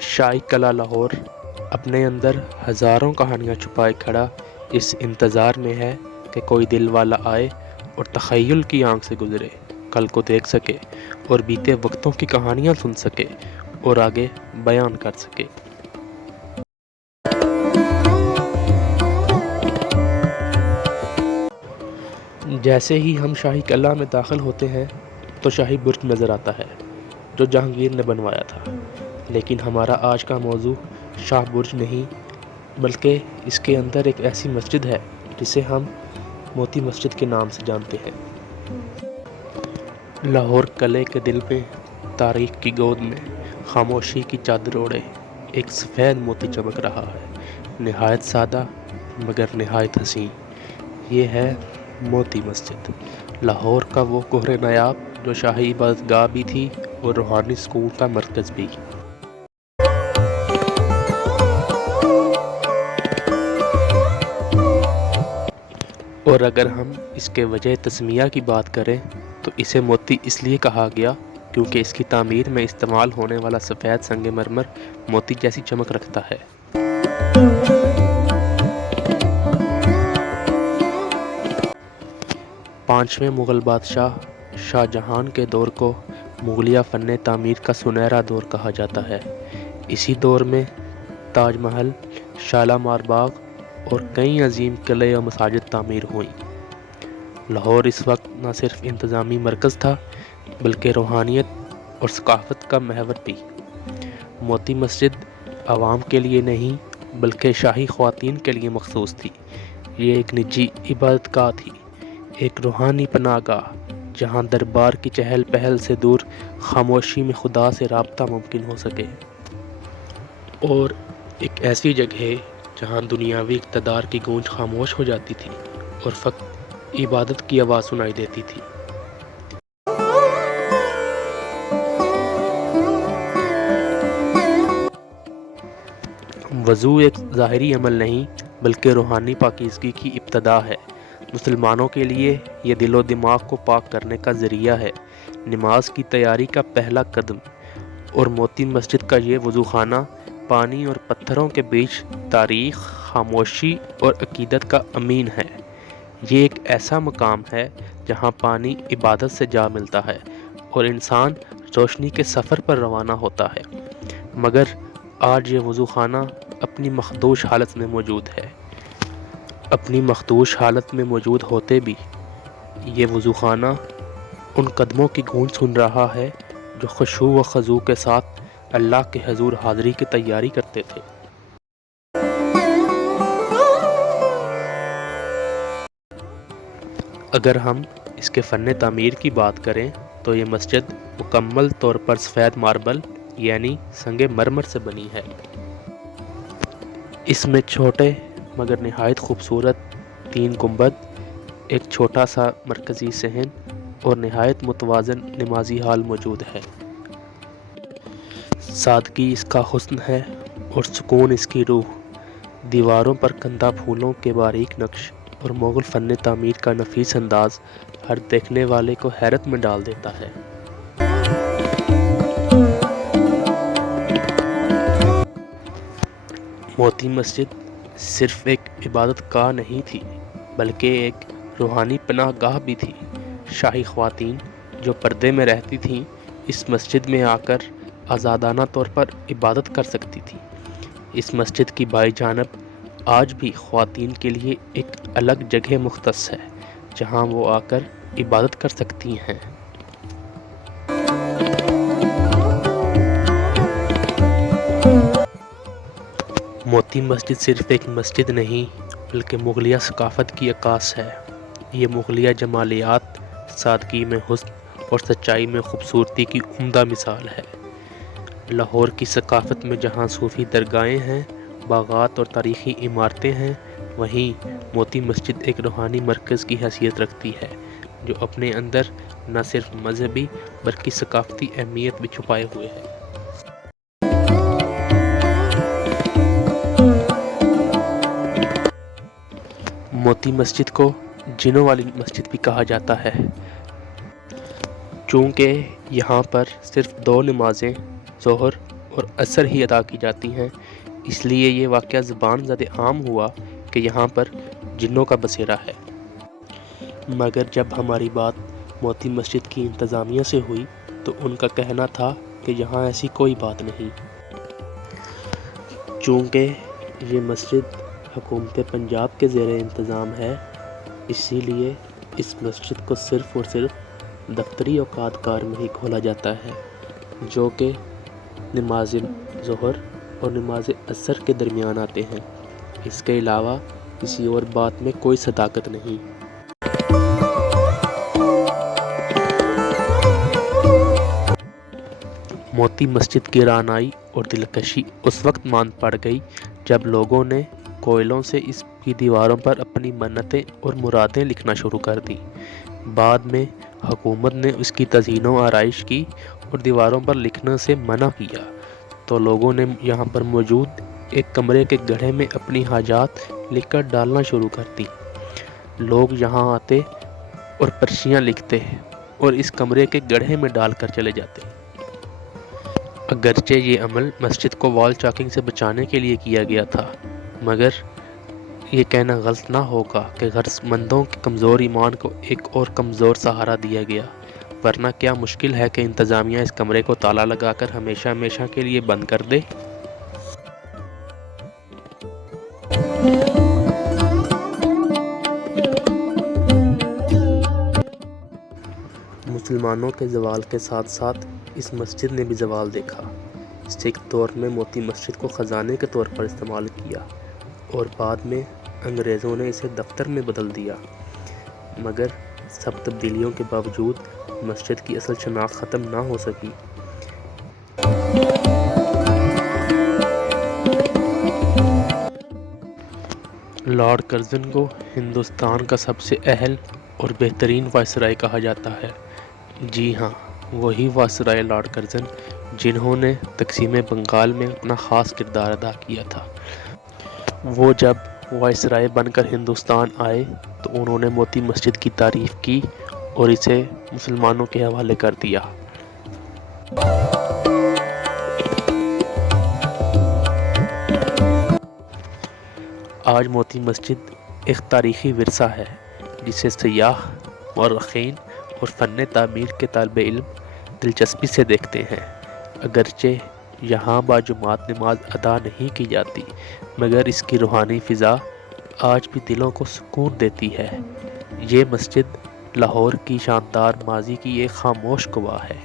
شاہی قلعہ لاہور اپنے اندر ہزاروں کہانیاں چھپائے کھڑا اس انتظار میں ہے کہ کوئی دل والا آئے اور تخیل کی آنکھ سے گزرے، کل کو دیکھ سکے اور بیتے وقتوں کی کہانیاں سن سکے اور آگے بیان کر سکے۔ جیسے ہی ہم شاہی قلعہ میں داخل ہوتے ہیں تو شاہی برج نظر آتا ہے جو جہانگیر نے بنوایا تھا، لیکن ہمارا آج کا موضوع شاہ برج نہیں بلکہ اس کے اندر ایک ایسی مسجد ہے جسے ہم موتی مسجد کے نام سے جانتے ہیں۔ لاہور قلعے کے دل میں تاریخ کی گود میں خاموشی کی چادر اوڑھے ایک سفید موتی چمک رہا ہے، نہایت سادہ مگر نہایت حسین۔ یہ ہے موتی مسجد، لاہور کا وہ گوہر نایاب جو شاہی عبادت گاہ بھی تھی اور روحانی سکون کا مرکز بھی۔ اور اگر ہم اس کے وجہ تسمیہ کی بات کریں تو اسے موتی اس لیے کہا گیا کیونکہ اس کی تعمیر میں استعمال ہونے والا سفید سنگ مرمر موتی جیسی چمک رکھتا ہے۔ پانچویں مغل بادشاہ شاہ جہان کے دور کو مغلیہ فن تعمیر کا سنہرا دور کہا جاتا ہے۔ اسی دور میں تاج محل، شالامار باغ اور کئی عظیم قلعے و مساجد تعمیر ہوئیں۔ لاہور اس وقت نہ صرف انتظامی مرکز تھا بلکہ روحانیت اور ثقافت کا محور بھی۔ موتی مسجد عوام کے لیے نہیں بلکہ شاہی خواتین کے لیے مخصوص تھی۔ یہ ایک نجی عبادت گاہ تھی، ایک روحانی پناہ گاہ جہاں دربار کی چہل پہل سے دور خاموشی میں خدا سے رابطہ ممکن ہو سکے، اور ایک ایسی جگہ جہاں دنیاوی اقتدار کی گونج خاموش ہو جاتی تھی اور فقط عبادت کی آواز سنائی دیتی تھی۔ وضو ایک ظاہری عمل نہیں بلکہ روحانی پاکیزگی کی ابتدا ہے۔ مسلمانوں کے لیے یہ دل و دماغ کو پاک کرنے کا ذریعہ ہے، نماز کی تیاری کا پہلا قدم، اور موتی مسجد کا یہ وضو خانہ پانی اور پتھروں کے بیچ تاریخ، خاموشی اور عقیدت کا امین ہے۔ یہ ایک ایسا مقام ہے جہاں پانی عبادت سے جا ملتا ہے اور انسان روشنی کے سفر پر روانہ ہوتا ہے، مگر آج یہ وضو خانہ اپنی مخدوش حالت میں موجود ہے۔ اپنی مخدوش حالت میں موجود ہوتے بھی یہ وضو خانہ ان قدموں کی گونج سن رہا ہے جو خشوع و خضوع کے ساتھ اللہ کے حضور حاضری کی تیاری کرتے تھے۔ اگر ہم اس کے فن تعمیر کی بات کریں تو یہ مسجد مکمل طور پر سفید ماربل یعنی سنگ مرمر سے بنی ہے۔ اس میں چھوٹے مگر نہایت خوبصورت 3 گنبد، ایک چھوٹا سا مرکزی صحن اور نہایت متوازن نمازی ہال موجود ہے۔ سادگی اس کا حسن ہے اور سکون اس کی روح۔ دیواروں پر کندہ پھولوں کے باریک نقش اور مغل فن تعمیر کا نفیس انداز ہر دیکھنے والے کو حیرت میں ڈال دیتا ہے۔ موتی مسجد صرف ایک عبادت گاہ نہیں تھی بلکہ ایک روحانی پناہ گاہ بھی تھی۔ شاہی خواتین جو پردے میں رہتی تھیں اس مسجد میں آ کر آزادانہ طور پر عبادت کر سکتی تھیں۔ اس مسجد کی بائیں جانب آج بھی خواتین کے لیے ایک الگ جگہ مختص ہے جہاں وہ آ کر عبادت کر سکتی ہیں۔ موتی مسجد صرف ایک مسجد نہیں بلکہ مغلیہ ثقافت کی عکاس ہے۔ یہ مغلیہ جمالیات، سادگی میں حسن اور سچائی میں خوبصورتی کی عمدہ مثال ہے۔ لاہور کی ثقافت میں جہاں صوفی درگاہیں ہیں، باغات اور تاریخی عمارتیں ہیں، وہیں موتی مسجد ایک روحانی مرکز کی حیثیت رکھتی ہے جو اپنے اندر نہ صرف مذہبی بلکہ ثقافتی اہمیت بھی چھپائے ہوئے ہے۔ موتی مسجد کو جنوں والی مسجد بھی کہا جاتا ہے چونکہ یہاں پر صرف 2 نمازیں ظہر اور عصر ہی ادا کی جاتی ہیں، اس لیے یہ واقعہ زبان زد عام ہوا کہ یہاں پر جنوں کا بسیرا ہے۔ مگر جب ہماری بات موتی مسجد کی انتظامیہ سے ہوئی تو ان کا کہنا تھا کہ یہاں ایسی کوئی بات نہیں۔ چونکہ یہ مسجد حکومت پنجاب کے زیر انتظام ہے، اسی لیے اس مسجد کو صرف اور صرف دفتری اوقات کار میں ہی کھولا جاتا ہے، جو کہ نماز ظہر اور نماز عصر کے درمیان آتے ہیں۔ اس کے علاوہ کسی اور بات میں کوئی صداقت نہیں۔ موتی مسجد کی رعنائی اور دلکشی اس وقت ماند پڑ گئی جب لوگوں نے کوئلوں سے اس کی دیواروں پر اپنی منتیں اور مرادیں لکھنا شروع کر دیں۔ بعد میں حکومت نے اس کی تزئین و آرائش کی اور دیواروں پر لکھنے سے منع کیا، تو لوگوں نے یہاں پر موجود ایک کمرے کے گڑھے میں اپنی حاجات لکھ کر ڈالنا شروع کر دی۔ لوگ یہاں آتے اور پرچیاں لکھتے اور اس کمرے کے گڑھے میں ڈال کر چلے جاتے۔ اگرچہ یہ عمل مسجد کو وال چاکنگ سے بچانے کے لیے کیا گیا تھا، مگر یہ کہنا غلط نہ ہوگا کہ غرض مندوں کے کمزور ایمان کو ایک اور کمزور سہارا دیا گیا، ورنہ کیا مشکل ہے کہ انتظامیہ اس کمرے کو تالا لگا کر ہمیشہ ہمیشہ کے لیے بند کر دے۔ مسلمانوں کے زوال کے ساتھ ساتھ اس مسجد نے بھی زوال دیکھا۔ سکھ دور میں موتی مسجد کو خزانے کے طور پر استعمال کیا اور بعد میں انگریزوں نے اسے دفتر میں بدل دیا، مگر سب تبدیلیوں کے باوجود مسجد کی اصل شناخت ختم نہ ہو سکی۔ لارڈ کرزن کو ہندوستان کا سب سے اہل اور بہترین وائسرائے کہا جاتا ہے۔ جی ہاں، وہی وائسرائے لارڈ کرزن جنہوں نے تقسیم بنگال میں اپنا خاص کردار ادا کیا تھا۔ وہ جب وائسرائے بن کر ہندوستان آئے تو انہوں نے موتی مسجد کی تعریف کی اور اسے مسلمانوں کے حوالے کر دیا۔ آج موتی مسجد ایک تاریخی ورثہ ہے جسے سیاح، مورخین اور فن تعمیر کے طالب علم دلچسپی سے دیکھتے ہیں۔ اگرچہ یہاں باجماعت نماز ادا نہیں کی جاتی، مگر اس کی روحانی فضا آج بھی دلوں کو سکون دیتی ہے۔ یہ مسجد لاہور کی شاندار ماضی کی ایک خاموش گواہ ہے۔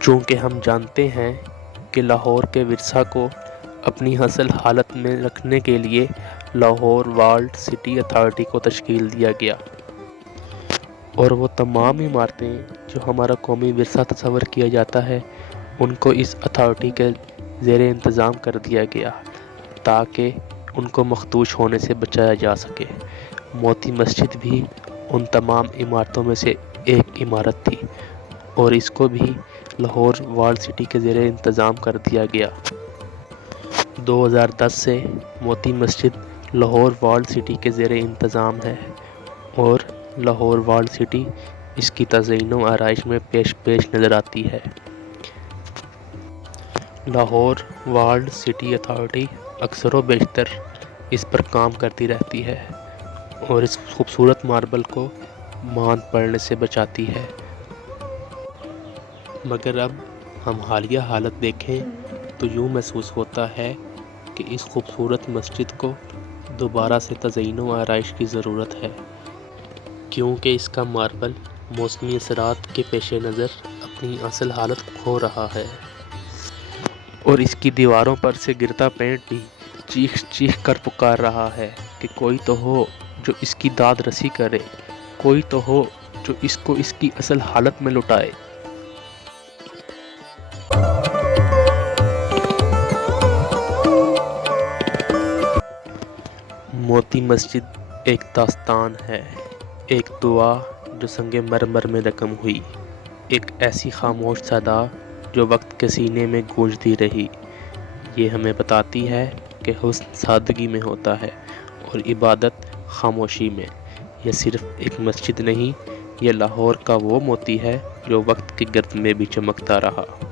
چونکہ ہم جانتے ہیں کہ لاہور کے ورثہ کو اپنی اصل حالت میں رکھنے کے لیے لاہور والڈ سٹی اتھارٹی کو تشکیل دیا گیا، اور وہ تمام عمارتیں جو ہمارا قومی ورثہ تصور کیا جاتا ہے ان کو اس اتھارٹی کے زیر انتظام کر دیا گیا تاکہ ان کو مخدوش ہونے سے بچایا جا سکے۔ موتی مسجد بھی ان تمام عمارتوں میں سے ایک عمارت تھی اور اس کو بھی لاہور والڈ سٹی کے زیر انتظام کر دیا گیا۔ 2010 سے موتی مسجد لاہور والڈ سٹی کے زیر انتظام ہے اور لاہور والڈ سٹی اس کی تزئین و آرائش میں پیش نظر آتی ہے۔ لاہور والڈ سٹی اتھارٹی اکثر و بیشتر اس پر کام کرتی رہتی ہے اور اس خوبصورت ماربل کو ماند پڑنے سے بچاتی ہے، مگر اب ہم حالیہ حالت دیکھیں تو یوں محسوس ہوتا ہے کہ اس خوبصورت مسجد کو دوبارہ سے تزئین و آرائش کی ضرورت ہے، کیونکہ اس کا ماربل موسمی اثرات کے پیش نظر اپنی اصل حالت کھو رہا ہے اور اس کی دیواروں پر سے گرتا پینٹ بھی چیخ چیخ کر پکار رہا ہے کہ کوئی تو ہو جو اس کی داد رسی کرے، کوئی تو ہو جو اس کو اس کی اصل حالت میں لوٹائے۔ موتی مسجد ایک داستان ہے، ایک دعا جو سنگ مرمر میں رقم ہوئی، ایک ایسی خاموش صدا جو وقت کے سینے میں گونجتی رہی۔ یہ ہمیں بتاتی ہے کہ حسن سادگی میں ہوتا ہے اور عبادت خاموشی میں۔ یہ صرف ایک مسجد نہیں، یہ لاہور کا وہ موتی ہے جو وقت کی گرد میں بھی چمکتا رہا۔